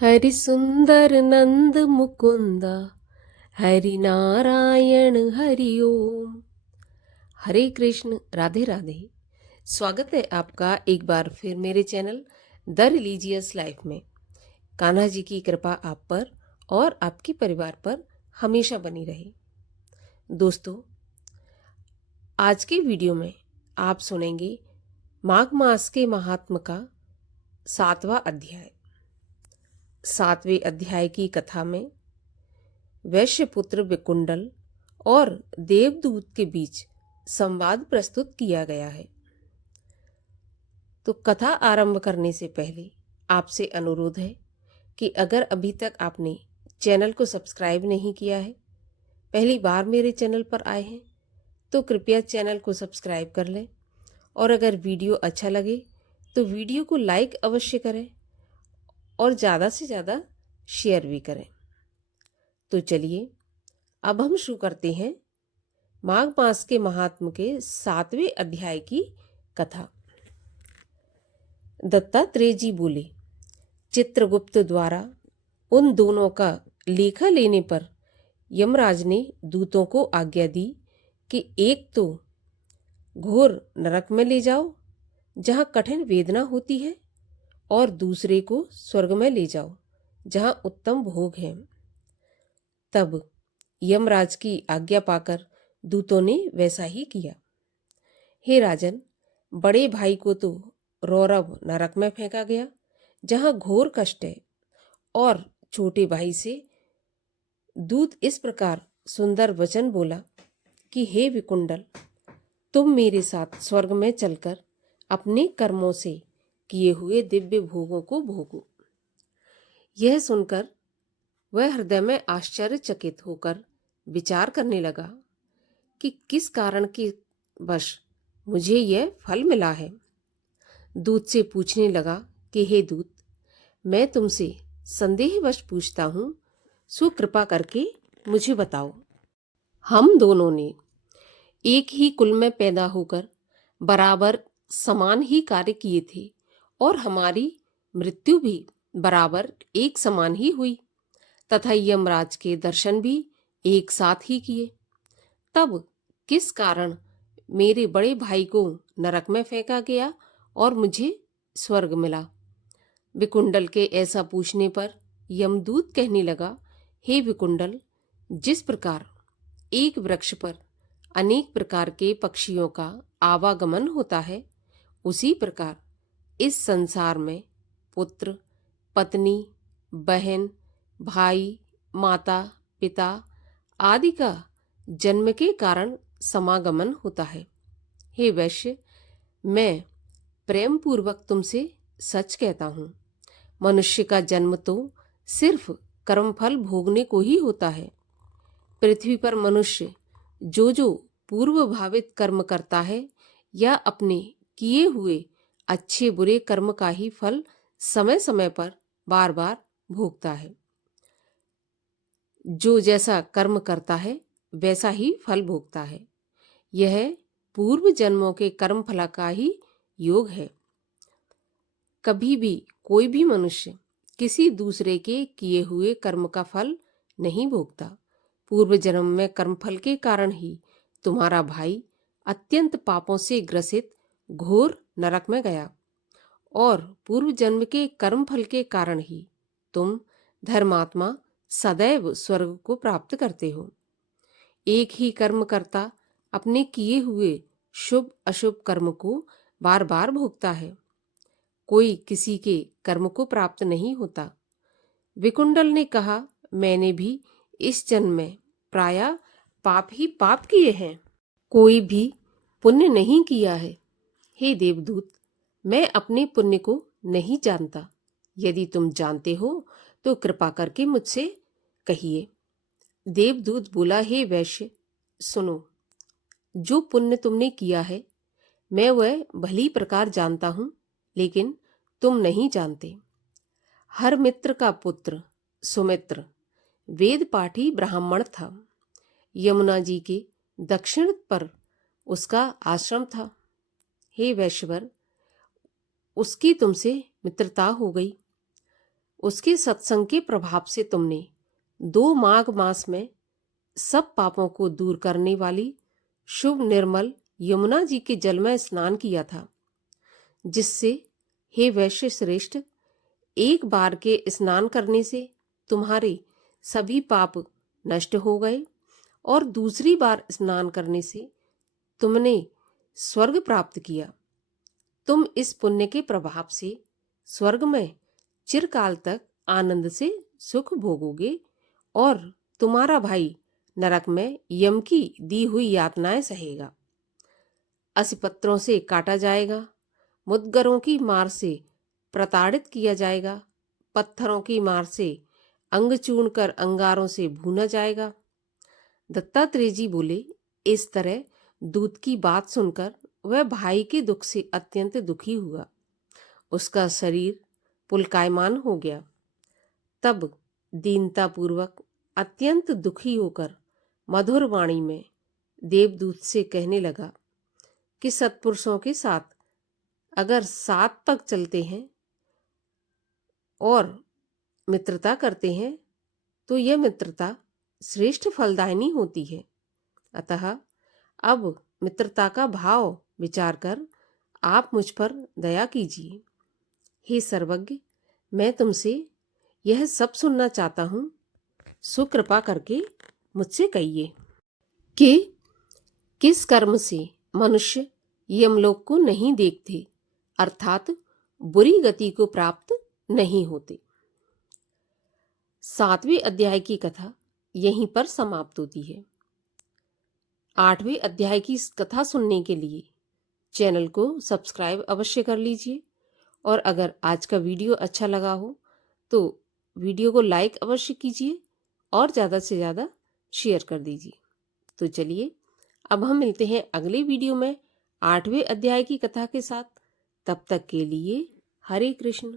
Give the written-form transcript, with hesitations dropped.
हरि सुंदर नंद मुकुंदा, हरि नारायण हरि ओम। हरे कृष्ण, राधे राधे। स्वागत है आपका एक बार फिर मेरे चैनल द रिलीजियस लाइफ में। कान्हा जी की कृपा आप पर और आपके परिवार पर हमेशा बनी रहे। दोस्तों, आज के वीडियो में आप सुनेंगे माघ मास के महात्म का 7वां अध्याय। 7वें अध्याय की कथा में वैश्यपुत्र विकुंडल और देवदूत के बीच संवाद प्रस्तुत किया गया है। तो कथा आरंभ करने से पहले आपसे अनुरोध है कि अगर अभी तक आपने चैनल को सब्सक्राइब नहीं किया है, पहली बार मेरे चैनल पर आए हैं, तो कृपया चैनल को सब्सक्राइब कर लें और अगर वीडियो अच्छा लगे तो वीडियो को लाइक अवश्य करें और ज़्यादा से ज़्यादा शेयर भी करें। तो चलिए अब हम शुरू करते हैं माघ मास के महात्म के 7वें अध्याय की कथा। दत्तात्रेय जी बोले, चित्रगुप्त द्वारा उन दोनों का लेखा लेने पर यमराज ने दूतों को आज्ञा दी कि एक तो घोर नरक में ले जाओ जहां कठिन वेदना होती है, और दूसरे को स्वर्ग में ले जाओ जहां उत्तम भोग है। तब यमराज की आज्ञा पाकर दूतों ने वैसा ही किया। हे राजन, बड़े भाई को तो रौरव नरक में फेंका गया जहां घोर कष्ट है, और छोटे भाई से दूत इस प्रकार सुंदर वचन बोला कि हे विकुंडल, तुम मेरे साथ स्वर्ग में चलकर अपने कर्मों से किए हुए दिव्य भोगों को भोगो। यह सुनकर वह हृदय में आश्चर्यचकित होकर विचार करने लगा कि किस कारण के वश मुझे यह फल मिला है। दूत से पूछने लगा कि हे दूत, मैं तुमसे संदेहवश पूछता हूँ, सो कृपा करके मुझे बताओ। हम दोनों ने एक ही कुल में पैदा होकर बराबर समान ही कार्य किए थे और हमारी मृत्यु भी बराबर एक समान ही हुई तथा यमराज के दर्शन भी एक साथ ही किए। तब किस कारण मेरे बड़े भाई को नरक में फेंका गया और मुझे स्वर्ग मिला? विकुंडल के ऐसा पूछने पर यमदूत कहने लगा, हे विकुंडल, जिस प्रकार एक वृक्ष पर अनेक प्रकार के पक्षियों का आवागमन होता है, उसी प्रकार इस संसार में पुत्र, पत्नी, बहन, भाई, माता, पिता आदि का जन्म के कारण समागमन होता है। हे वैश्य, मैं प्रेम पूर्वक तुमसे सच कहता हूँ, मनुष्य का जन्म तो सिर्फ कर्मफल भोगने को ही होता है। पृथ्वी पर मनुष्य जो पूर्व भावित कर्म करता है या अपने किए हुए अच्छे बुरे कर्म का ही फल समय समय पर बार बार भोगता है। जो जैसा कर्म करता है वैसा ही फल भोगता है। यह पूर्व जन्मों के कर्म फल का ही योग है। कभी भी कोई भी मनुष्य किसी दूसरे के किए हुए कर्म का फल नहीं भोगता। पूर्व जन्म में कर्मफल के कारण ही तुम्हारा भाई अत्यंत पापों से ग्रसित घोर नरक में गया, और पूर्व जन्म के कर्मफल के कारण ही तुम धर्मात्मा सदैव स्वर्ग को प्राप्त करते हो। एक ही कर्मकर्ता अपने किए हुए शुभ अशुभ कर्म को बार बार भोगता है। कोई किसी के कर्म को प्राप्त नहीं होता। विकुंडल ने कहा, मैंने भी इस जन्म में प्रायः पाप ही पाप किए हैं, कोई भी पुण्य नहीं किया है। हे देवदूत, मैं अपने पुण्य को नहीं जानता। यदि तुम जानते हो तो कृपा करके मुझसे कहिए। देवदूत बोला, हे वैश्य, सुनो, जो पुण्य तुमने किया है मैं वह भली प्रकार जानता हूं, लेकिन तुम नहीं जानते। हर मित्र का पुत्र सुमित्र वेद पाठी ब्राह्मण था। यमुना जी के दक्षिण पर उसका आश्रम था। हे वैश्यवर, उसकी तुमसे मित्रता हो गई। उसके सत्संग के प्रभाव से तुमने 2 माघ मास में सब पापों को दूर करने वाली शुभ निर्मल यमुना जी के जल में स्नान किया था, जिससे हे वैश्य श्रेष्ठ, एक बार के स्नान करने से तुम्हारे सभी पाप नष्ट हो गए और दूसरी बार स्नान करने से तुमने स्वर्ग प्राप्त किया। तुम इस पुण्य के प्रभाव से स्वर्ग में चिरकाल तक आनंद से सुख भोगोगे और तुम्हारा भाई नरक में यम की दी हुई यातनाएं सहेगा। असिपत्रों से काटा जाएगा, मुद्गरों की मार से प्रताड़ित किया जाएगा, पत्थरों की मार से अंग चूर्ण कर अंगारों से भूना जाएगा। दत्तात्रेय जी बोले, इस तरह दूत की बात सुनकर वह भाई के दुख से अत्यंत दुखी हुआ। उसका शरीर पुलकायमान हो गया। तब दीनतापूर्वक अत्यंत दुखी होकर मधुर वाणी में देवदूत से कहने लगा कि सत्पुरुषों के साथ अगर 7 पग चलते हैं और मित्रता करते हैं तो यह मित्रता श्रेष्ठ फलदायिनी होती है। अतः अब मित्रता का भाव विचार कर आप मुझ पर दया कीजिए। हे सर्वज्ञ, मैं तुमसे यह सब सुनना चाहता हूँ, सुकृपा करके मुझसे कहिए कि किस कर्म से मनुष्य यमलोक को नहीं देखते, अर्थात बुरी गति को प्राप्त नहीं होते। 7वें अध्याय की कथा यहीं पर समाप्त होती है। 8वें अध्याय की कथा सुनने के लिए चैनल को सब्सक्राइब अवश्य कर लीजिए और अगर आज का वीडियो अच्छा लगा हो तो वीडियो को लाइक अवश्य कीजिए और ज़्यादा से ज़्यादा शेयर कर दीजिए। तो चलिए अब हम मिलते हैं अगले वीडियो में 8वें अध्याय की कथा के साथ। तब तक के लिए हरे कृष्ण।